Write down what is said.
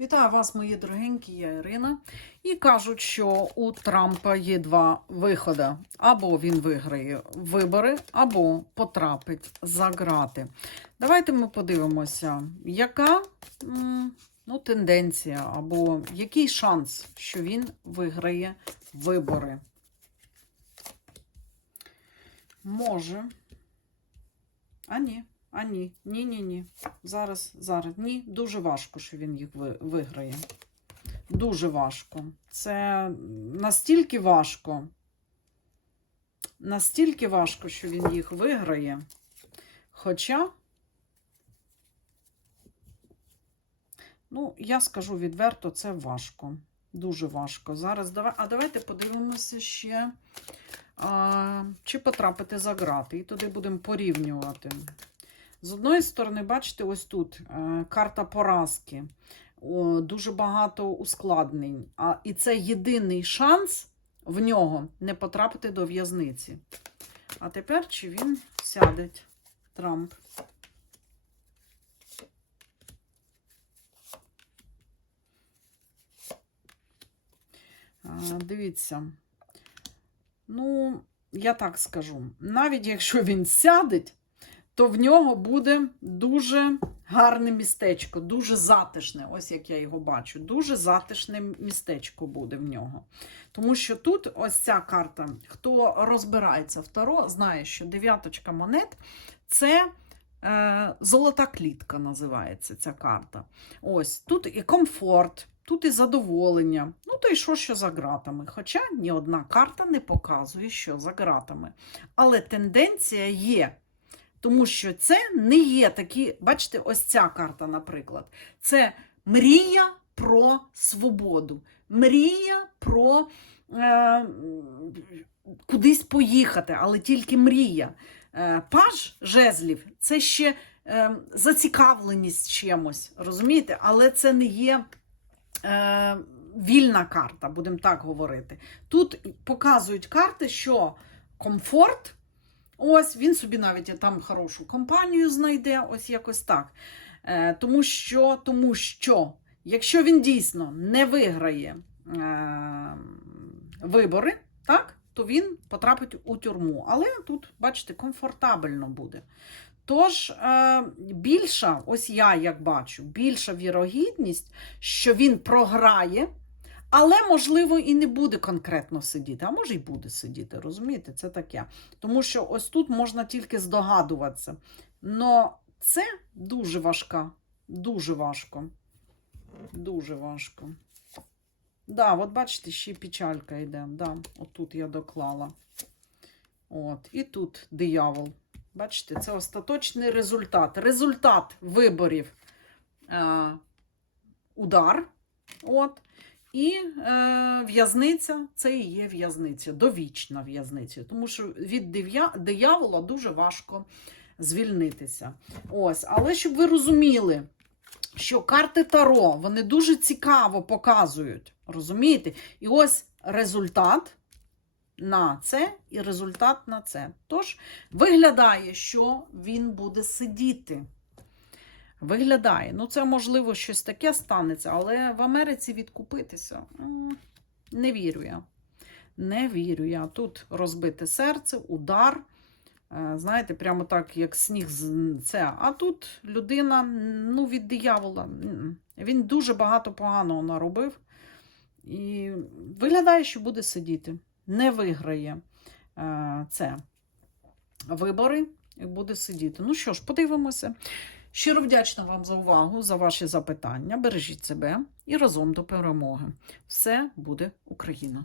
Вітаю вас, мої дорогенькі, я Ірина. І кажуть, що у Трампа є два виходи: або він виграє вибори, або потрапить за грати. Давайте ми подивимося, яка ну, тенденція, або який шанс, що він виграє вибори. Може. А ні. А ні, ні, ні, ні. Зараз, зараз. Ні, дуже важко, що він їх виграє. Дуже важко. Це настільки важко. Настільки важко, що він їх виграє. Хоча, ну, я скажу відверто, це важко. Дуже важко. Зараз давай, а давайте подивимося ще, а, чи потрапити за грати. І туди будемо порівнювати. З одної сторони, бачите, ось тут е, карта поразки, дуже багато ускладнень. А, і це єдиний шанс в нього не потрапити до в'язниці. А тепер чи він сяде, Трамп? Дивіться. Ну, я так скажу. Навіть якщо він сяде, то в нього буде дуже гарне містечко, дуже затишне, ось як я його бачу. Дуже затишне містечко буде в нього. Тому що тут ось ця карта, хто розбирається в Таро, знає, що дев'яточка монет це е, золота клітка називається ця карта. Ось тут і комфорт. Тут і задоволення, ну то й що, що за ґратами. Хоча ні одна карта не показує, що за ґратами. Але тенденція є. Тому що це не є такі, бачите, ось ця карта, наприклад. Це мрія про свободу, мрія про е, кудись поїхати, але тільки мрія. Е, паж жезлів це ще е, зацікавленість чимось, розумієте? Але це не є. Е, Вільна карта, будемо так говорити. Тут показують карти, що комфорт, ось він собі навіть там хорошу компанію знайде, ось якось так. Е, тому, що, тому що, якщо він дійсно не виграє е, вибори, так, то він потрапить у тюрму. Але тут, бачите, комфортабельно буде. Тож, е, більша, ось я як бачу, більша вірогідність, що він програє, але, можливо, і не буде конкретно сидіти, а може, і буде сидіти, розумієте? Це таке. Тому що ось тут можна тільки здогадуватися. Но це дуже важка, дуже важко. Дуже важко. Да, от бачите, ще печалька йде. Да, отут я доклала. От, і тут диявол. Бачите, це остаточний результат. Результат виборів е, удар. От. І е, в'язниця це і є в'язниця, довічна в'язниця. Тому що від диявола дуже важко звільнитися. Ось, але щоб ви розуміли, що карти Таро вони дуже цікаво показують. Розумієте? І ось результат на це і результат на це. Тож виглядає, що він буде сидіти. Виглядає. Ну, це можливо щось таке станеться, але в Америці відкупитися не вірю я. Не вірю я. Тут розбите серце, удар. Е, Знаєте, прямо так, як сніг з це. А тут людина ну, від диявола. Він дуже багато поганого наробив. І виглядає, що буде сидіти. Не виграє е, це вибори і буде сидіти. Ну що ж, подивимося. Щиро вдячна вам за увагу, за ваші запитання. Бережіть себе і разом до перемоги. Все буде Україна!